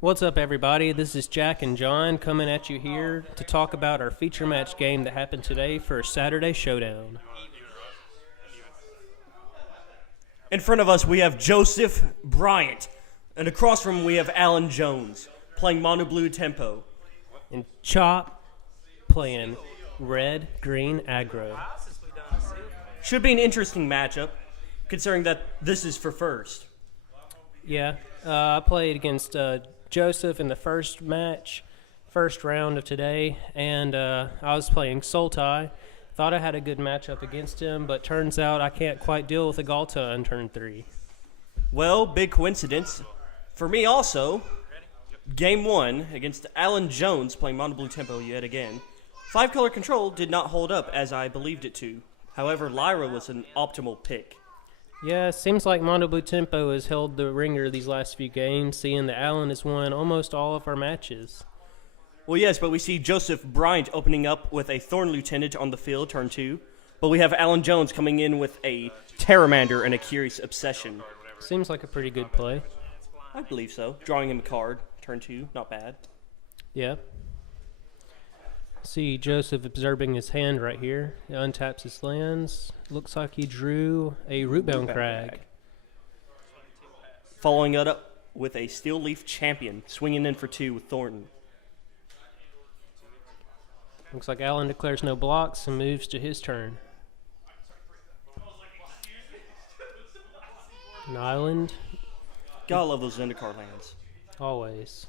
What's up, everybody? This is Jack and John coming at you here to talk about our feature match game that happened today for Saturday Showdown. In front of us, we have Joseph Bryant, and across from him, we have Alan Jones playing Mono Blue Tempo. And Chop playing Red Green Aggro. Should be an interesting matchup, considering that this is for first. Yeah, I played against Joseph in the first round of today, and I was playing Sultai. Thought I had a good matchup against him, but turns out I can't quite deal with a Galta on turn 3. Well, big coincidence. For me also, Game 1 against Alan Jones playing Mono Blue Tempo yet again. 5-color control did not hold up as I believed it to. However, Lyra was an optimal pick. Yeah, it seems like Mono Blue Tempo has held the ringer these last few games, seeing that Alan has won almost all of our matches. Well, yes, but we see Joseph Bryant opening up with a Thorn Lieutenant on the field, turn 2. But we have Alan Jones coming in with a Terramander and a Curious Obsession. Seems like a pretty good play. I believe so. Drawing him a card, turn 2, not bad. Yeah. See Joseph observing his hand right here. He untaps his lands. Looks like he drew a Rootbound Crag. Following it up with a Steel Leaf Champion, swinging in for 2 with Thornton. Looks like Alan declares no blocks and moves to his turn. An island. Gotta love those Zendikar lands. Always.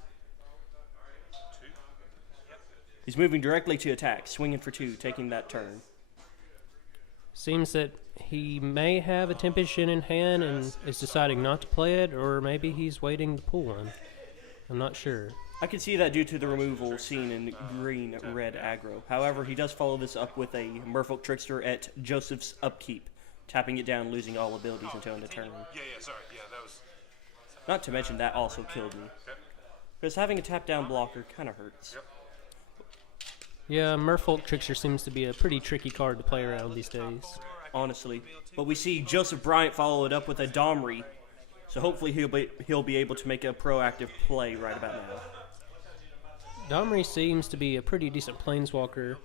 He's moving directly to attack, swinging for 2, taking that turn. Seems that he may have a Tempest in hand and is deciding not to play it, or maybe he's waiting to pull one. I'm not sure. I can see that due to the removal seen in green-red aggro. However, he does follow this up with a Merfolk Trickster at Joseph's upkeep, tapping it down, losing all abilities until end of turn. Not to mention that also killed me. Because having a tap-down blocker kind of hurts. Yeah, Merfolk Trickster seems to be a pretty tricky card to play around these days. Honestly. But we see Joseph Bryant follow it up with a Domri, so hopefully he'll be able to make a proactive play right about now. Domri seems to be a pretty decent planeswalker.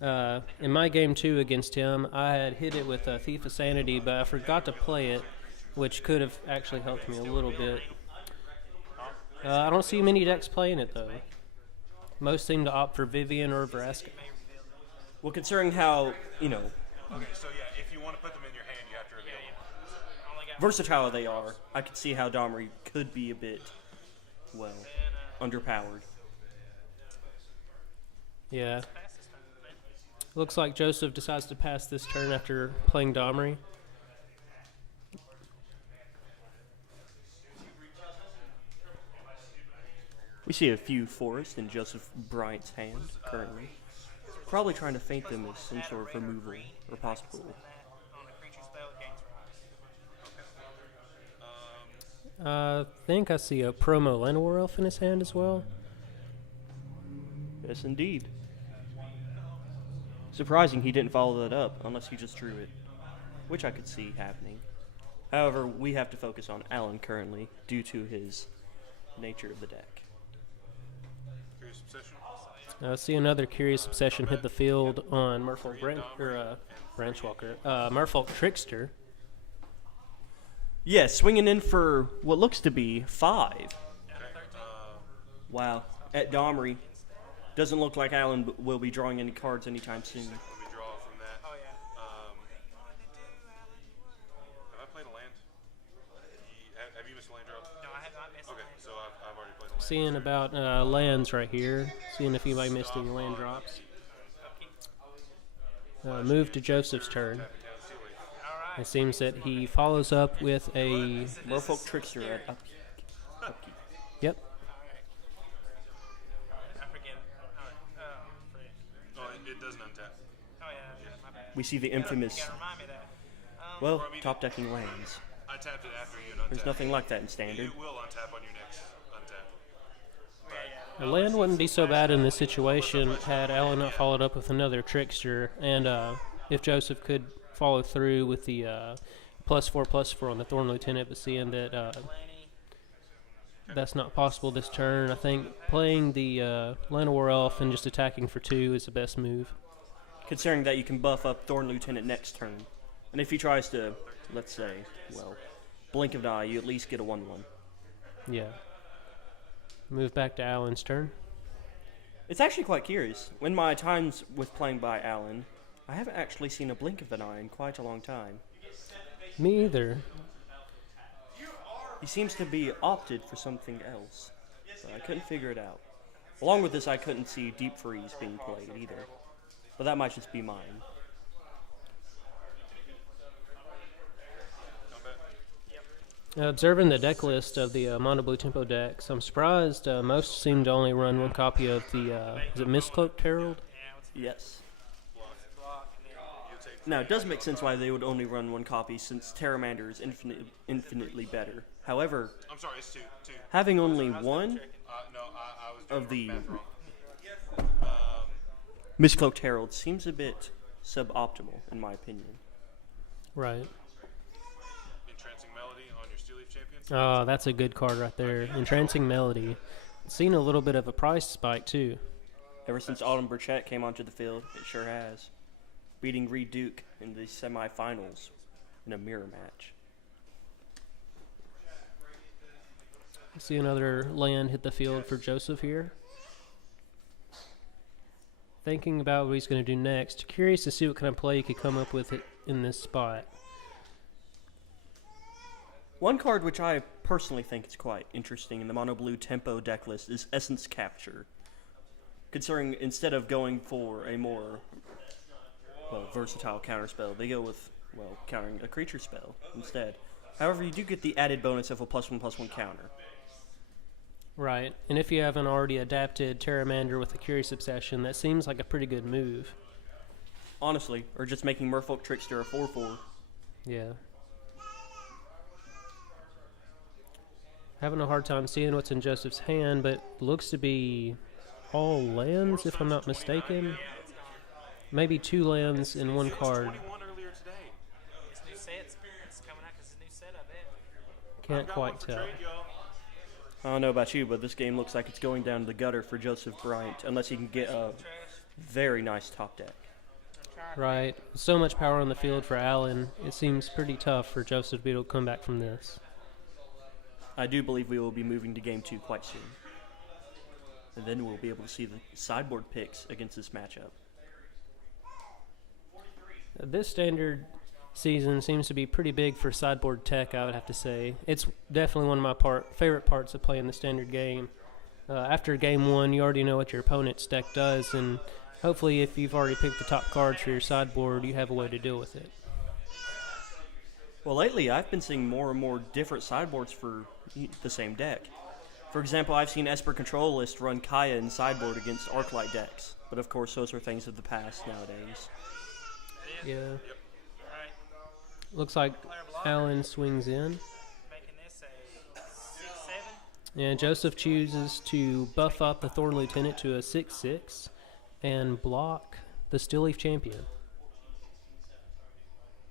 In my game 2 against him, I had hit it with a Thief of Sanity, but I forgot to play it, which could have actually helped me a little bit. I don't see many decks playing it, though. Most seem to opt for Vivian or Vraska. Well, considering how, Okay, so yeah, if you want to put them in your hand, you have to reveal them. versatile they are, I could see how Domri could be a bit, well, underpowered. Yeah. Looks like Joseph decides to pass this turn after playing Domri. We see a few forests in Joseph Bryant's hand currently. Probably trying to feint them as some sort of removal or possible. I think I see a promo Llanowar Elf in his hand as well. Yes, indeed. Surprising he didn't follow that up, unless he just drew it, which I could see happening. However, we have to focus on Alan currently, due to his nature of the deck. I see another Curious Obsession hit the field on Merfolk Branchwalker. Merfolk Trickster. Yeah, swinging in for what looks to be 5. Wow. At Domri. Doesn't look like Alan will be drawing any cards anytime soon. Let me draw from that. Oh, yeah. Have I played a land? Have you missed a land drop? No, I have not missed Okay, so I've already played a land. Seeing about lands right here. Seeing if anybody missed any land drops. Move to Joseph's turn. It seems that he follows up with a... Merfolk Trickster at upkeep. Yep. I forget. Oh, it doesn't untap. Oh, yeah, my bad. We see the infamous, You gotta remind me of that. well, top decking lands. I tapped it after you untapped. There's nothing like that in Standard. You will untap on your next untap. The land wouldn't be so bad in this situation had Alan not followed up with another Trickster, and if Joseph could follow through with the +4/+4 on the Thorn Lieutenant, but seeing that that's not possible this turn. I think playing the Llanowar Elf and just attacking for 2 is the best move. Considering that you can buff up Thorn Lieutenant next turn. And if he tries to, let's say, well, blink of an eye, you at least get a 1/1. Yeah. Move back to Alan's turn. It's actually quite curious. When my times with playing by Alan, I haven't actually seen a blink of an eye in quite a long time. Me either. He seems to be opted for something else, but I couldn't figure it out. Along with this, I couldn't see Deep Freeze being played either, but that might just be mine. Observing the deck list of the Mono Blue Tempo decks, I'm surprised most seem to only run one copy of the, is it Mistcloaked Herald? Yes. Now, it does make sense why they would only run one copy, since Terramander is infinitely better. However, I'm sorry, it's two. having only one No, I was doing of the math wrong. Mistcloaked Herald seems a bit suboptimal, in my opinion. Right. Entrancing Melody on your Steel Leaf Champions. Oh, that's a good card right there. Entrancing Melody. Seen a little bit of a price spike, too. Ever since Autumn Burchett came onto the field, it sure has. Beating Reed Duke in the semifinals in a mirror match. I see another land hit the field for Joseph here. Thinking about what he's going to do next. Curious to see what kind of play he could come up with it in this spot. One card which I personally think is quite interesting in the Mono Blue Tempo deck list is Essence Capture. Considering instead of going for a more, well, versatile counterspell, they go with, well, countering a creature spell instead. However, you do get the added bonus of a +1/+1 counter. Right, and if you haven't already adapted Terramander with a Curious Obsession, that seems like a pretty good move. Honestly, or just making Merfolk Trickster a 4/4. Yeah. Having a hard time seeing what's in Joseph's hand, but looks to be all lands, if I'm not mistaken. Maybe 2 lands in one card. 21 earlier today. It's new sets. It's coming out because it's a new set, I bet. Can't quite tell. Trade, y'all. I don't know about you, but this game looks like it's going down the gutter for Joseph Bryant, unless he can get a very nice top deck. Right. So much power on the field for Allen. It seems pretty tough for Joseph to be able to come back from this. I do believe we will be moving to Game 2 quite soon. And then we'll be able to see the sideboard picks against this matchup. This standard season seems to be pretty big for sideboard tech, I would have to say. It's definitely one of my favorite parts of playing the standard game. After game 1, you already know what your opponent's deck does, and hopefully if you've already picked the top cards for your sideboard, you have a way to deal with it. Well, lately I've been seeing more and more different sideboards for the same deck. For example, I've seen Esper Control List run Kaya in sideboard against Arclight decks, but of course those are things of the past nowadays. Yeah. Right. Looks like Allen swings in. Making this a 6/7. And Joseph chooses to buff up the Thorn Lieutenant to a 6/6 and block the Steel Leaf Champion.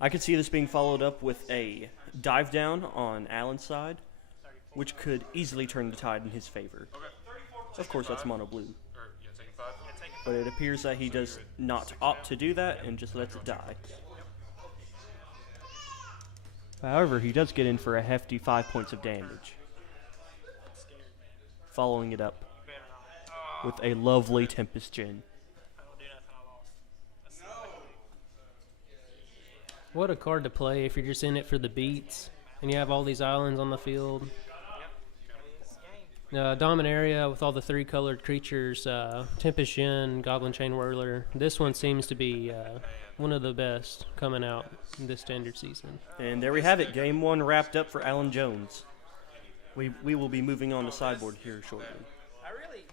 I could see this being followed up with a dive down on Allen's side, which could easily turn the tide in his favor. Okay. Of course, that's mono blue. Or, yeah, taking 5. But it appears that he does not opt to do that and just lets it die. However, he does get in for a hefty 5 points of damage. Following it up with a lovely Tempest Gen. I don't do nothing, I lost. That's What a card to play if you're just in it for the beats and you have all these islands on the field. Dominaria with all the 3-colored creatures, Tempest Gen, Goblin Chain Whirler. This one seems to be one of the best coming out in this standard season. And there we have it. Game 1 wrapped up for Alan Jones. We will be moving on to sideboard here shortly. I really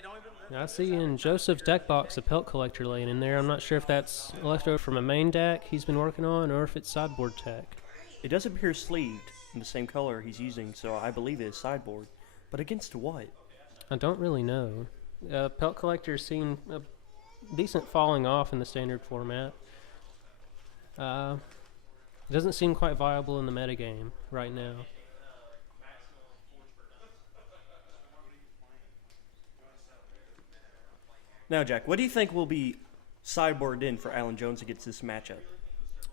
don't even. I see in Joseph's deck box a Pelt Collector laying in there. I'm not sure if that's left over from a main deck he's been working on or if it's sideboard tech. It does appear sleeved in the same color he's using, so I believe it is sideboard. But against what? I don't really know. Pelt Collector's seen a decent falling off in the standard format. It doesn't seem quite viable in the metagame right now. Now, Jack, what do you think will be sideboarded in for Alan Jones against this matchup?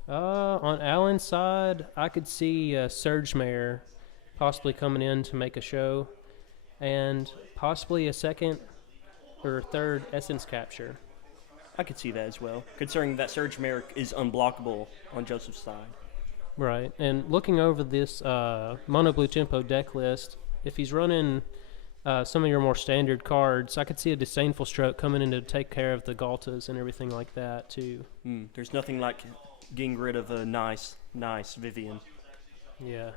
On Allen's side, I could see Surge Mare possibly coming in to make a show, and possibly a second or third Essence Capture. I could see that as well, considering that Surge Merrick is unblockable on Joseph's side. Right, and looking over this Mono Blue Tempo deck list, if he's running some of your more standard cards, I could see a Disdainful Stroke coming in to take care of the Galtas and everything like that, too. There's nothing like getting rid of a nice Vivian. Yeah.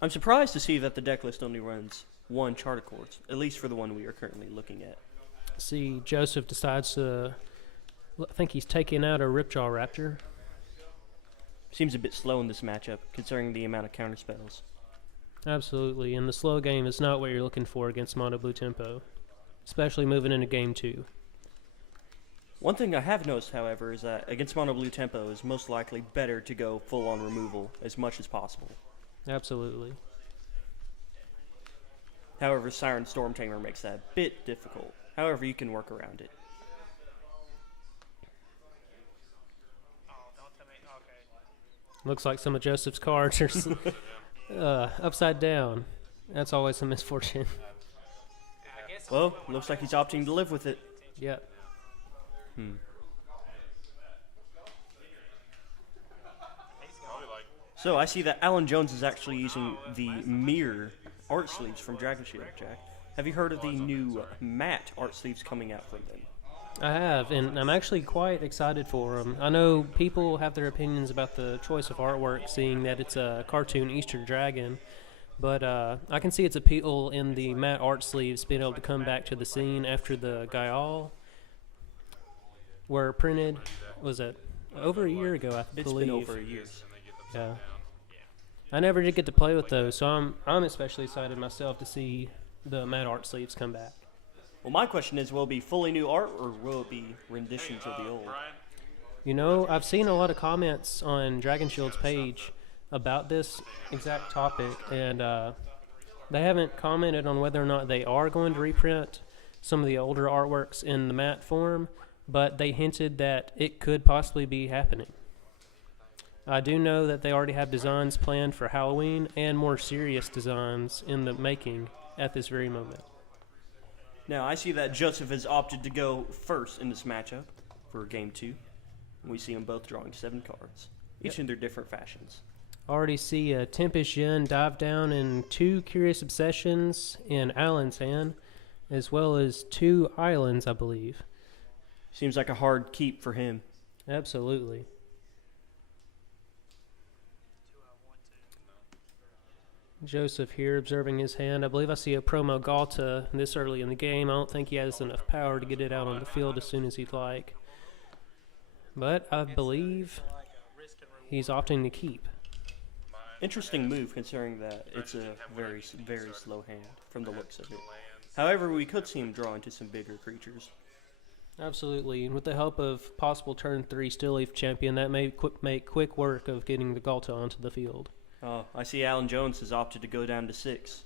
I'm surprised to see that the deck list only runs one Chart Accords, at least for the one we are currently looking at. See, Joseph decides to... I think he's taking out a Ripjaw Raptor. Seems a bit slow in this matchup, considering the amount of counterspells. Absolutely, and the slow game is not what you're looking for against Mono Blue Tempo, especially moving into Game 2. One thing I have noticed, however, is that against Mono Blue Tempo is most likely better to go full-on removal as much as possible. Absolutely. However, Siren Stormtamer makes that a bit difficult. However, you can work around it. Oh, don't tell me. Okay. Looks like some of Joseph's cards are upside down. That's always a misfortune. I guess Well, looks like he's opting to live with it. Yep. Probably like So I see that Alan Jones is actually using the mirror art sleeves from Dragon Shield, Jack. Have you heard of the new matte art sleeves coming out from them? I have, and I'm actually quite excited for them. I know people have their opinions about the choice of artwork, seeing that it's a cartoon Easter dragon, but I can see its appeal in the matte art sleeves being able to come back to the scene after the Gaial were printed. Was it over a year ago? I It's believe. been over a year. Yeah. I never did get to play with those, so I'm especially excited myself to see the matte art sleeves come back. Well, my question is, will it be fully new art, or will it be renditions of the old? You know, I've seen a lot of comments on Dragon Shield's page about this exact topic, and they haven't commented on whether or not they are going to reprint some of the older artworks in the matte form, but they hinted that it could possibly be happening. I do know that they already have designs planned for Halloween and more serious designs in the making at this very moment. Now, I see that Joseph has opted to go first in this matchup for Game 2. We see them both drawing 7 cards, each in their different fashions. Already see a Tempest Yin dive down in 2 Curious Obsessions in Alan's hand, as well as 2 Islands, I believe. Seems like a hard keep for him. Absolutely. Joseph here observing his hand. I believe I see a promo Galta this early in the game. I don't think he has enough power to get it out on the field as soon as he'd like. But I believe he's opting to keep. Interesting move, considering that it's a very, very slow hand from the looks of it. However, we could see him draw into some bigger creatures. Absolutely, and with the help of possible turn 3 Still Leaf Champion, that may make quick work of getting the Galta onto the field. Oh, I see Alan Jones has opted to go down to 6.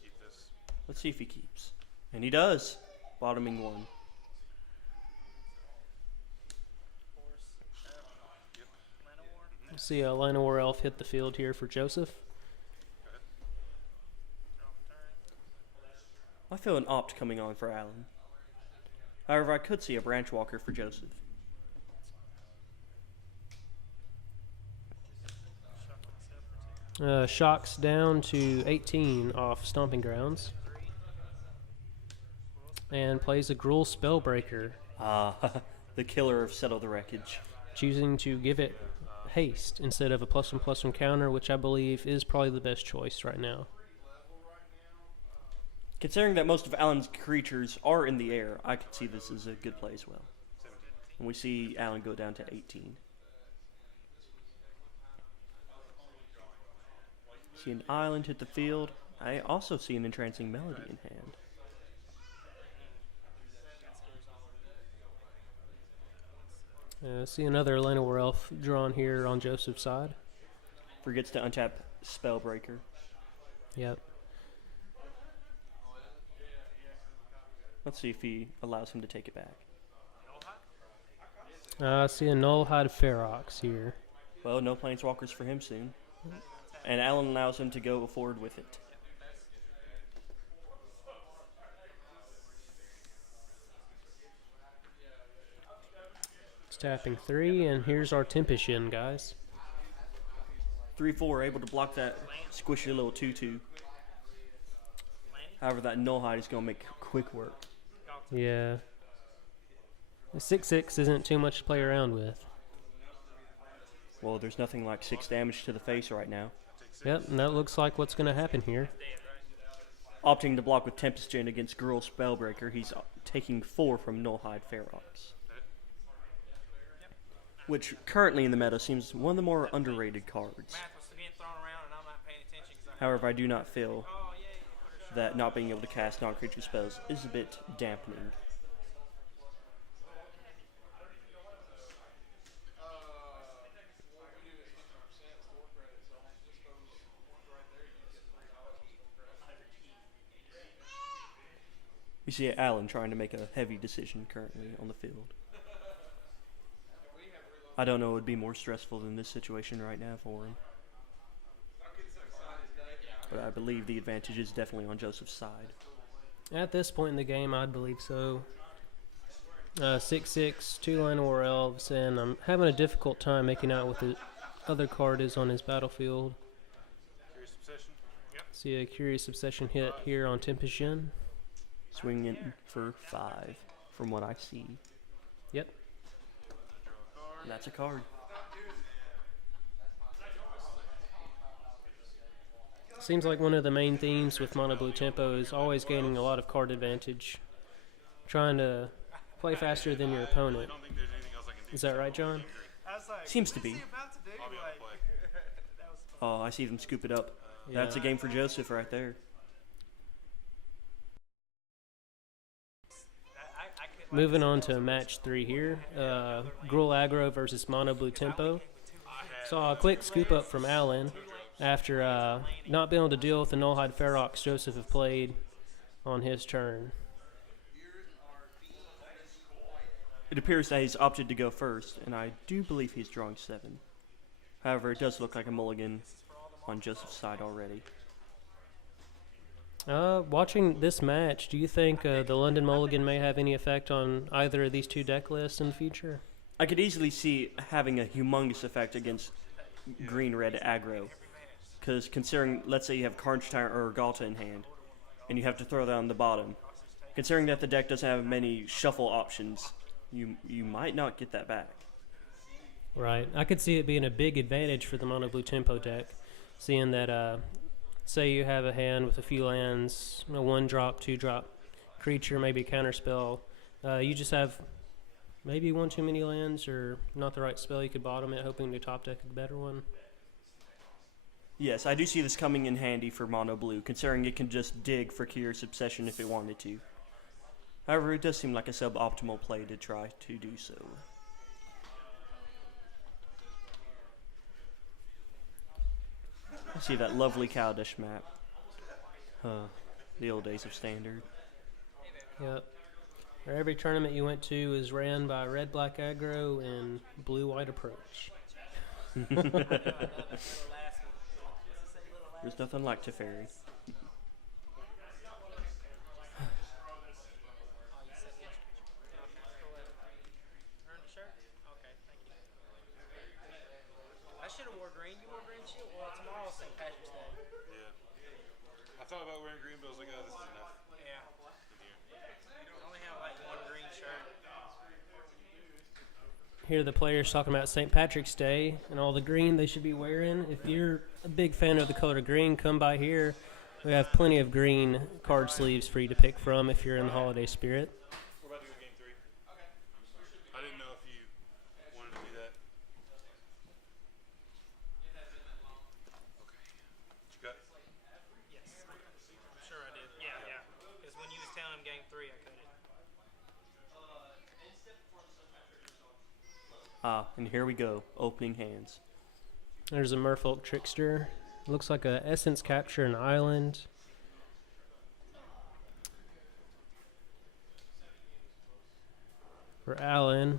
Let's see if he keeps. And he does, bottoming 1. See a Llanowar Elf hit the field here for Joseph. I feel an opt coming on for Alan. However, I could see a Branch Walker for Joseph. Shocks down to 18 off Stomping Grounds. And plays a Gruul Spellbreaker, Ah, the killer of Settle the Wreckage. choosing to give it haste instead of a +1/+1 counter, which I believe is probably the best choice right now. Considering that most of Alan's creatures are in the air, I could see this as a good play as well. And we see Alan go down to 18. See an island hit the field. I also see an Entrancing Melody in hand. See another Llanowar Elf drawn here on Joseph's side. Forgets to untap Spellbreaker. Yep. Let's see if he allows him to take it back. I see a Nullhide Ferox here. Well, no Planeswalkers for him soon. And Alan allows him to go forward with it. It's tapping 3, and here's our Tempest in, guys. 3/4, able to block that squishy little 2/2. However, that Nullhide is going to make quick work. Yeah. The 6/6 isn't too much to play around with. Well, there's nothing like 6 damage to the face right now. Yep, and that looks like what's going to happen here. Opting to block with Tempest Gen against Gruul Spellbreaker, he's taking 4 from Nullhide Ferox. Which currently in the meta seems one of the more underrated cards. Math was getting thrown around and I'm not paying attention because However, I do not feel that not being able to cast non-creature spells is a bit dampening. We see Alan trying to make a heavy decision currently on the field. I don't know what would be more stressful than this situation right now for him. But I believe the advantage is definitely on Joseph's side. At this point in the game, I'd believe so. 6/6, 2 War Elves, and I'm having a difficult time making out what the other card is on his battlefield. Curious Obsession. See a Curious Obsession hit here on Tempest Gen. Swinging for 5 from what I see. Yep. And that's a card. Seems like one of the main themes with Mono Blue Tempo is always gaining a lot of card advantage. Trying to play faster than your opponent. I don't think there's anything else I can do. Is that right, John? I was like, Seems to what is be. he about to do? I'll be able to Like, play. that was Oh, I see them scoop it up. Yeah. That's a game for Joseph right there. I could, like, Moving on to match 3 here. Gruul Aggro versus Mono Blue Tempo. Saw a quick scoop up from Alan after not being able to deal with the Nullhide Ferox Joseph have played on his turn. It appears that he's opted to go first, and I do believe he's drawing 7. However, it does look like a mulligan on Joseph's side already. Watching this match, do you think the London Mulligan may have any effect on either of these two deck lists in the future? I could easily see having a humongous effect against green-red aggro. Because considering, let's say you have Carnage Tyrant or Galta in hand, and you have to throw that on the bottom, considering that the deck doesn't have many shuffle options, you might not get that back. Right. I could see it being a big advantage for the Mono Blue Tempo deck, seeing that, say you have a hand with a few lands, a 1-drop, 2-drop creature, maybe a counterspell. You just have maybe one too many lands or not the right spell. You could bottom it, hoping to top deck a better one. Yes, I do see this coming in handy for Mono Blue, considering it can just dig for Curious Obsession if it wanted to. However, it does seem like a suboptimal play to try to do so. I see that lovely Kaladesh map. The old days of Standard. Yep. Every tournament you went to is ran by red-black aggro and blue-white approach. There's nothing like Teferi. earned the shirt? Okay, thank you. I should have wore green. You wore green too? Well, tomorrow's St. Patrick's Day. Yeah. I thought about wearing green, but I was like, oh, this is enough. Yeah. I only have like one green shirt. Here the players talking about St. Patrick's Day and all the green they should be wearing. If you're a big fan of the color green, come by here. We have plenty of green card sleeves for you to pick from if you're in the holiday spirit. We're about to go game 3. I didn't know if you wanted to do that. Okay. What you got? Yes. I'm sure I did. Yeah, yeah. Because when you was telling him game 3, I cut it. And here we go, opening hands. There's a Merfolk Trickster. Looks like a Essence Capture an island. For Alan,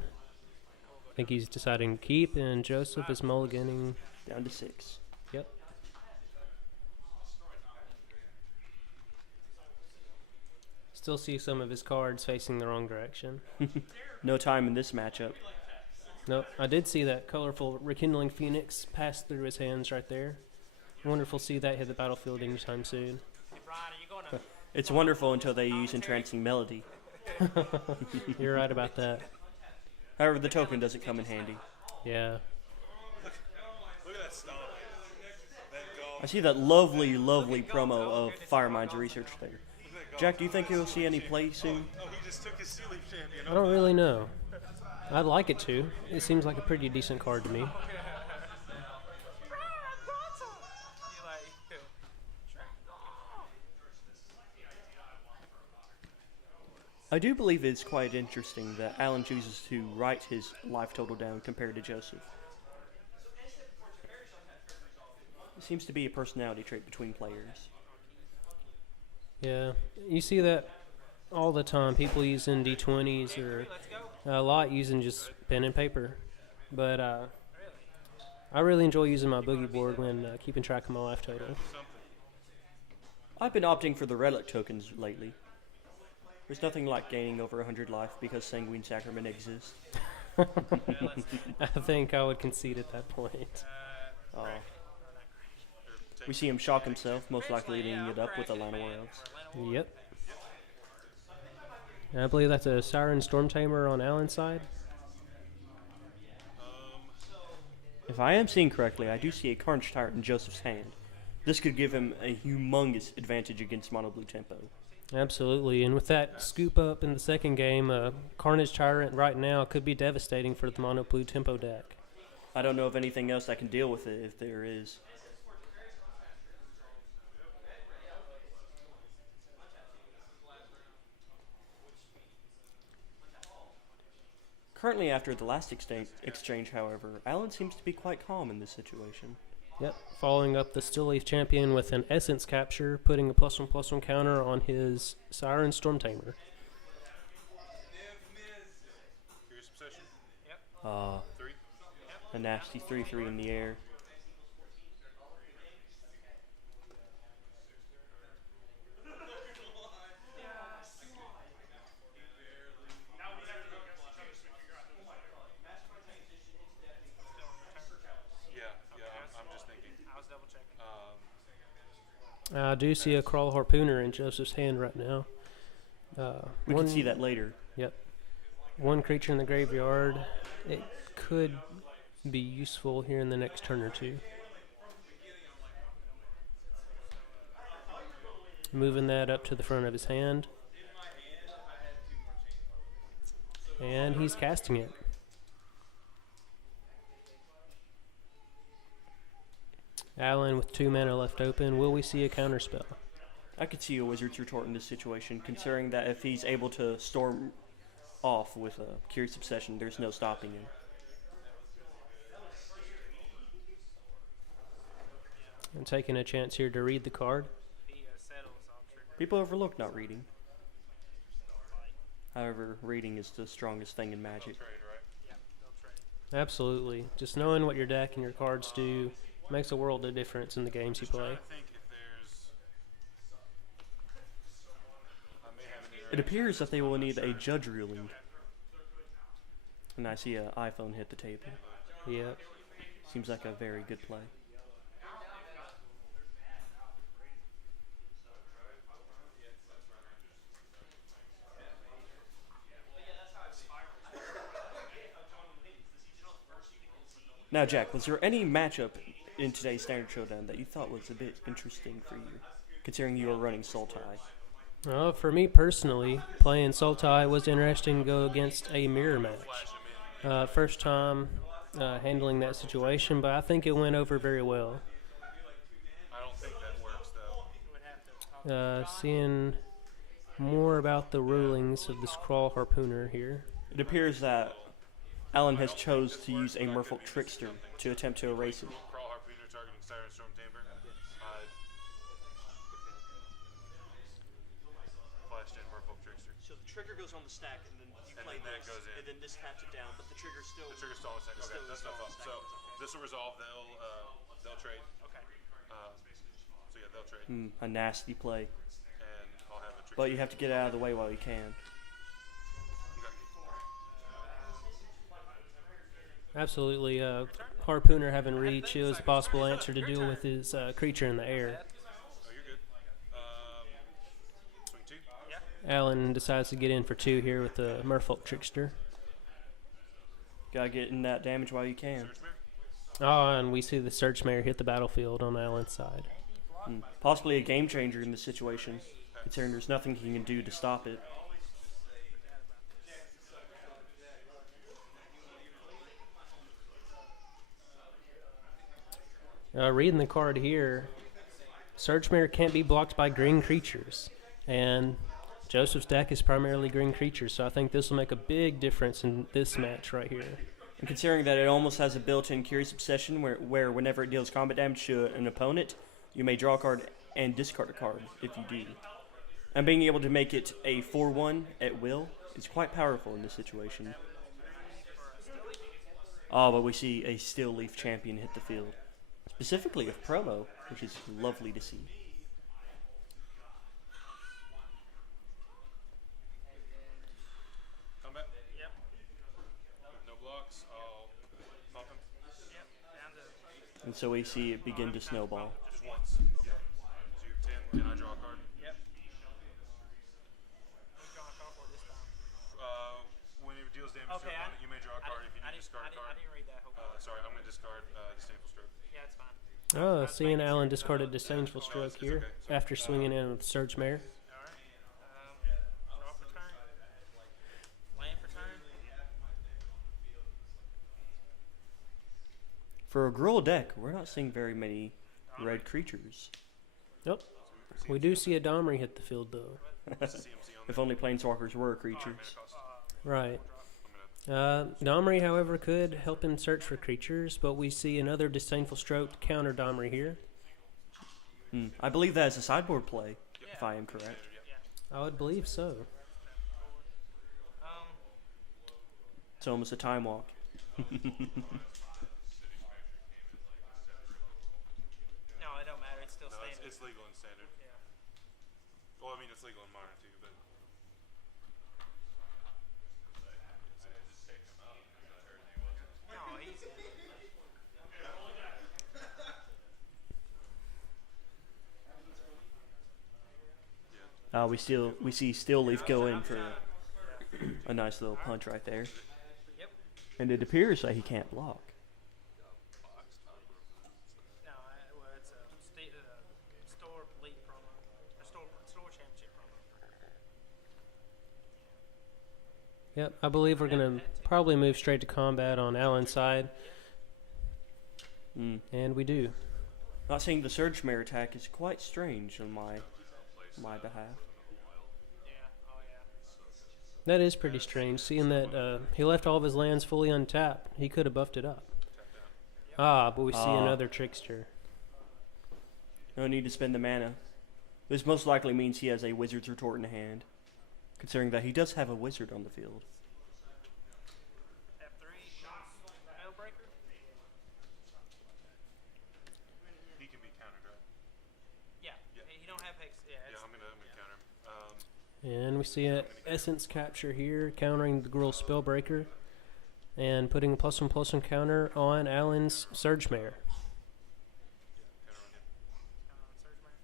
I think he's deciding to keep, and Joseph is mulliganing. Down to 6. Yep. Still see some of his cards facing the wrong direction. No time in this matchup. Nope, I did see that colorful Rekindling Phoenix pass through his hands right there. Wonderful to see that hit the battlefield anytime soon. Hey, Brian, are you going to? It's wonderful until they use Entrancing Melody. You're right about that. However, the token doesn't come in handy. Yeah. Look at that stomp. That golf. I see that lovely, lovely promo of Firemind's research there. Jack, do you think you'll see any play soon? Oh, he just took his Sea Leaf champion. I don't really know. I'd like it to. It seems like a pretty decent card to me. You like, I do believe it's quite interesting that Alan chooses to write his life total down compared to Joseph. It seems to be a personality trait between players. Yeah, you see that all the time. People using D20s or a lot using just pen and paper. But I really enjoy using my boogie board when keeping track of my life total. I've been opting for the relic tokens lately. There's nothing like gaining over 100 life because Sanguine Sacrament exists. I think I would concede at that point. We see him shock himself, most likely leading it up with a Llanowar Elves. Yep. And I believe that's a Siren Storm Tamer on Alan's side. If I am seeing correctly, I do see a Carnage Tyrant in Joseph's hand. This could give him a humongous advantage against Mono Blue Tempo. Absolutely, and with that scoop up in the second game, Carnage Tyrant right now could be devastating for the Mono Blue Tempo deck. I don't know of anything else that can deal with it if there is. Currently, after the last exchange, however, Alan seems to be quite calm in this situation. Yep, following up the Still Leaf Champion with an Essence Capture, putting a +1/+1 counter on his Siren Storm Tamer. Here's position. Uh, 3. a nasty 3/3 in the air. I'm just thinking. I was double checking. I do see a Crawl Harpooner in Joseph's hand right now. We can see that later. Yep. One creature in the graveyard. It could be useful here in the next turn or two. Moving that up to the front of his hand. And he's casting it. Alan with 2 mana left open. Will we see a counterspell? I could see a Wizard's Retort in this situation, considering that if he's able to storm off with a Curious Obsession, there's no stopping him. I'm taking a chance here to read the card. He settles all trigger. People overlook not reading. However, reading is the strongest thing in Magic. Trade, right? Yeah, they'll trade. Absolutely. Just knowing what your deck and your cards do makes a world of difference in the games you play. I think if there's. I may have an It appears that they will need a Judge ruling. And I see an iPhone hit the table. Yeah. Seems like a very good play. Now, Jack, was there any matchup in today's Standard Showdown that you thought was a bit interesting for you, considering you were running Sultai? For me personally, playing Sultai was interesting to go against a mirror match. First time handling that situation, but I think it went over very well. I don't think that works, though. Seeing more about the rulings of this Crawl Harpooner here. It appears that Alan has chose to use a Merfolk Trickster to attempt to erase him. Crawl Siren Storm Timber. Flashed in Merfolk Trickster. So the trigger goes on the stack, and then you And play then that this, goes in. and then this taps it down, but the trigger's still. The trigger's still on the stack. Okay, that's stuff up. So this will resolve. They'll trade. Okay. So yeah, they'll trade. A nasty play. And I'll have a trickster. But you have to get out of the way while you can. Okay. Absolutely. Harpooner having reach. It was a possible answer to deal with his creature in the air. Oh, you're good. Swing 2. Alan decides to get in for 2 here with the Merfolk Trickster. Gotta get in that damage while you can. Search Mare. Oh, and we see the Search Mare hit the battlefield on Alan's side. Possibly a game changer in this situation, considering there's nothing he can do to stop it. Reading the card here, Search Mare can't be blocked by green creatures. And Joseph's deck is primarily green creatures, so I think this will make a big difference in this match right here. And considering that it almost has a built-in Curious Obsession where whenever it deals combat damage to an opponent, you may draw a card and discard a card if you do. And being able to make it a 4-1 at will is quite powerful in this situation. Oh, but we see a Steel Leaf champion hit the field. Specifically of promo, which is lovely to see. Combat. Yep. No blocks. I'll pop him. Yep. Down to. And so we see it begin to snowball. Just once. Yeah. So you're 10, and I draw a card. Yep. Who's drawing a card for this time? When it deals damage to Okay, an opponent, you may draw a card if you need to discard a card. I didn't read that whole card. Sorry, I'm going to discard Disdainful Stroke. Yeah, it's fine. Oh, seeing Alan discarded Disdainful Stroke here after swinging in with Search Mare. All right. Draw for turn. Land for turn. For a Gruul deck, we're not seeing very many red creatures. Nope. We do see a Domri hit the field, though. CMC on If only Planeswalkers were creatures. Right. Domri, however, could help him search for creatures, but we see another Disdainful Stroke to counter Domri here. I believe that is a sideboard play, if I am correct. I would believe so. It's almost a time walk. No, it don't matter. It's still No, standard. it's legal in standard. Yeah. Well, I mean, it's legal in modern too, but. No, easy. We see Steel Leaf go in for a nice little punch right there. Yep. And it appears that he can't block. No, well, it's a store league promo. A store championship promo. Yep, I believe we're going to probably move straight to combat on Alan's side. And we do. Not seeing the Surge Mare attack is quite strange on my behalf. Yeah. Oh, yeah. That is pretty strange, seeing that he left all of his lands fully untapped. He could have buffed it up. But we see another Trickster. No need to spend the mana. This most likely means he has a Wizard's Retort in hand, considering that he does have a Wizard on the field. F3, Nail Breaker. He can be countered, right? Yeah. He don't have hex. Yeah. Yeah, I'm gonna counter him. And we see a Essence Capture here, countering the Gruul Spellbreaker, and putting a +1/+1 counter on Alan's Surge Mare. Counter on him. Surge Mare.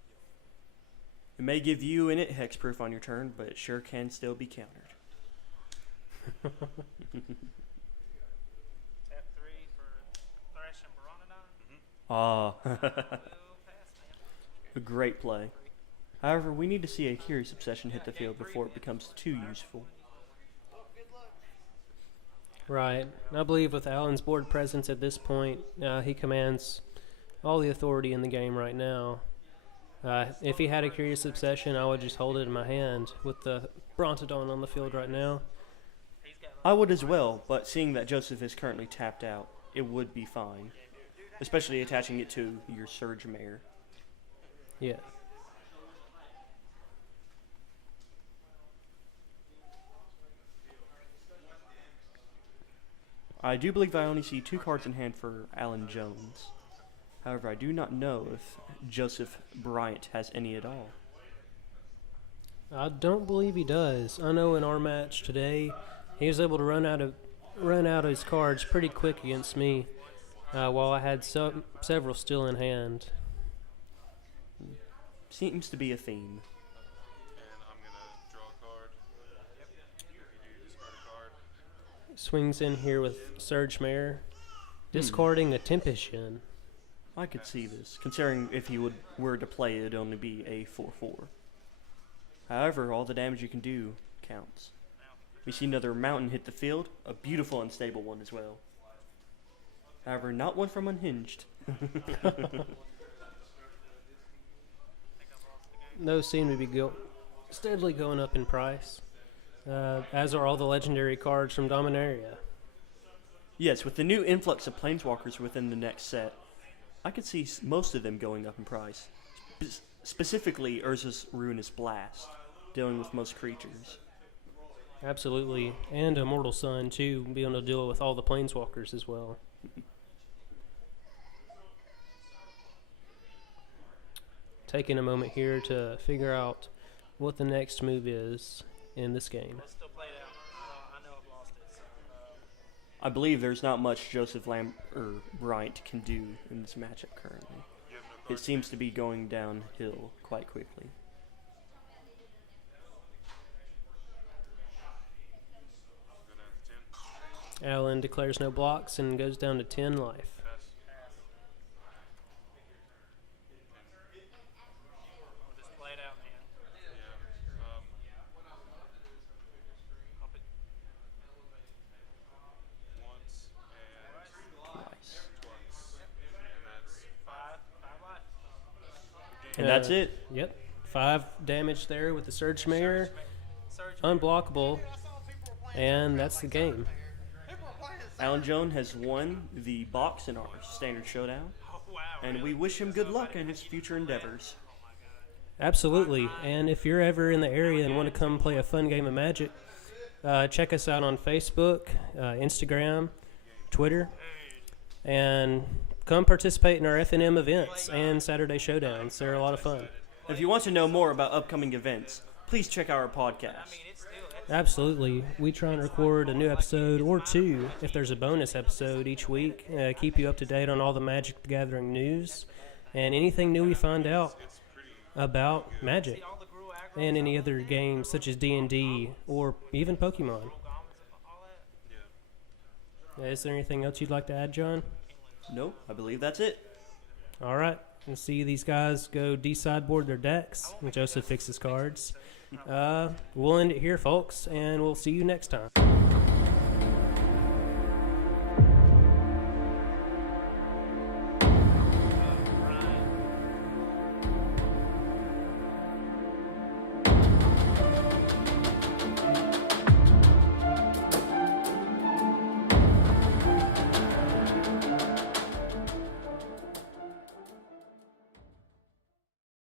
It may give you in it hexproof on your turn, but it sure can still be countered. Tap 3 for Thresh and Baronodon. Will pass, man. A great play. However, we need to see a Curious Obsession hit the field before it becomes too useful. Right. I believe with Alan's board presence at this point, he commands all the authority in the game right now. If he had a Curious Obsession, I would just hold it in my hand with the Brontodon on the field right now. I would as well, but seeing that Joseph is currently tapped out, it would be fine. especially attaching it to your Surge Mare. Yeah. I do believe I only see 2 cards in hand for Alan Jones. However, I do not know if Joseph Bryant has any at all. I don't believe he does. I know in our match today, he was able to run out his cards pretty quick against me, while I had several still in hand. Seems to be a theme. And I'm gonna draw a card. You discard a card. Swings in here with Surge Mare, discarding a Tempest-Shin. I could see this, considering if he were to play, it'd only be a 4/4. However, all the damage you can do counts. We see another mountain hit the field, a beautiful unstable one as well. However, not one from Unhinged. Those seem to be steadily going up in price, as are all the legendary cards from Dominaria. Yes, with the new influx of Planeswalkers within the next set, I could see most of them going up in price. Specifically, Urza's Ruinous Blast, dealing with most creatures. Absolutely, and Immortal Sun too, being able to deal with all the Planeswalkers as well. Taking a moment here to figure out what the next move is in this game. Let's still play it out. I know I've lost it. I believe there's not much Joseph Bryant can do in this matchup currently. You have no It cards. seems to be going downhill quite quickly. Go down to 10. Alan declares no blocks and goes down to 10 life. Pass. We'll just play it out, man. Yeah. Pump it. Once and Twice. twice. And that's 5. Five life. And that's it. Yep, 5 damage there with the Surge Mare, Surge. unblockable, and that's the game. Alan Jones has won the box in our standard showdown, Oh, wow. and we wish him good luck in his future endeavors. Absolutely, and if you're ever in the area and want to come play a fun game of Magic, check us out on Facebook, Instagram, Twitter, and come participate in our FNM events and Saturday Showdowns. They're a lot of fun. If you want to know more about upcoming events, please check out our podcast. I mean, it's still. Absolutely. We try and record a new episode or 2 if there's a bonus episode each week. Keep you up to date on all the Magic the Gathering news and anything new we find out about Magic All the Gruul Aggro. and any other games such as D&D or even Pokemon. All that. Is there anything else you'd like to add, John? Nope, I believe that's it. All right. And see these guys go de-sideboard their decks. And Joseph fixes cards. We'll end it here, folks, and we'll see you next time.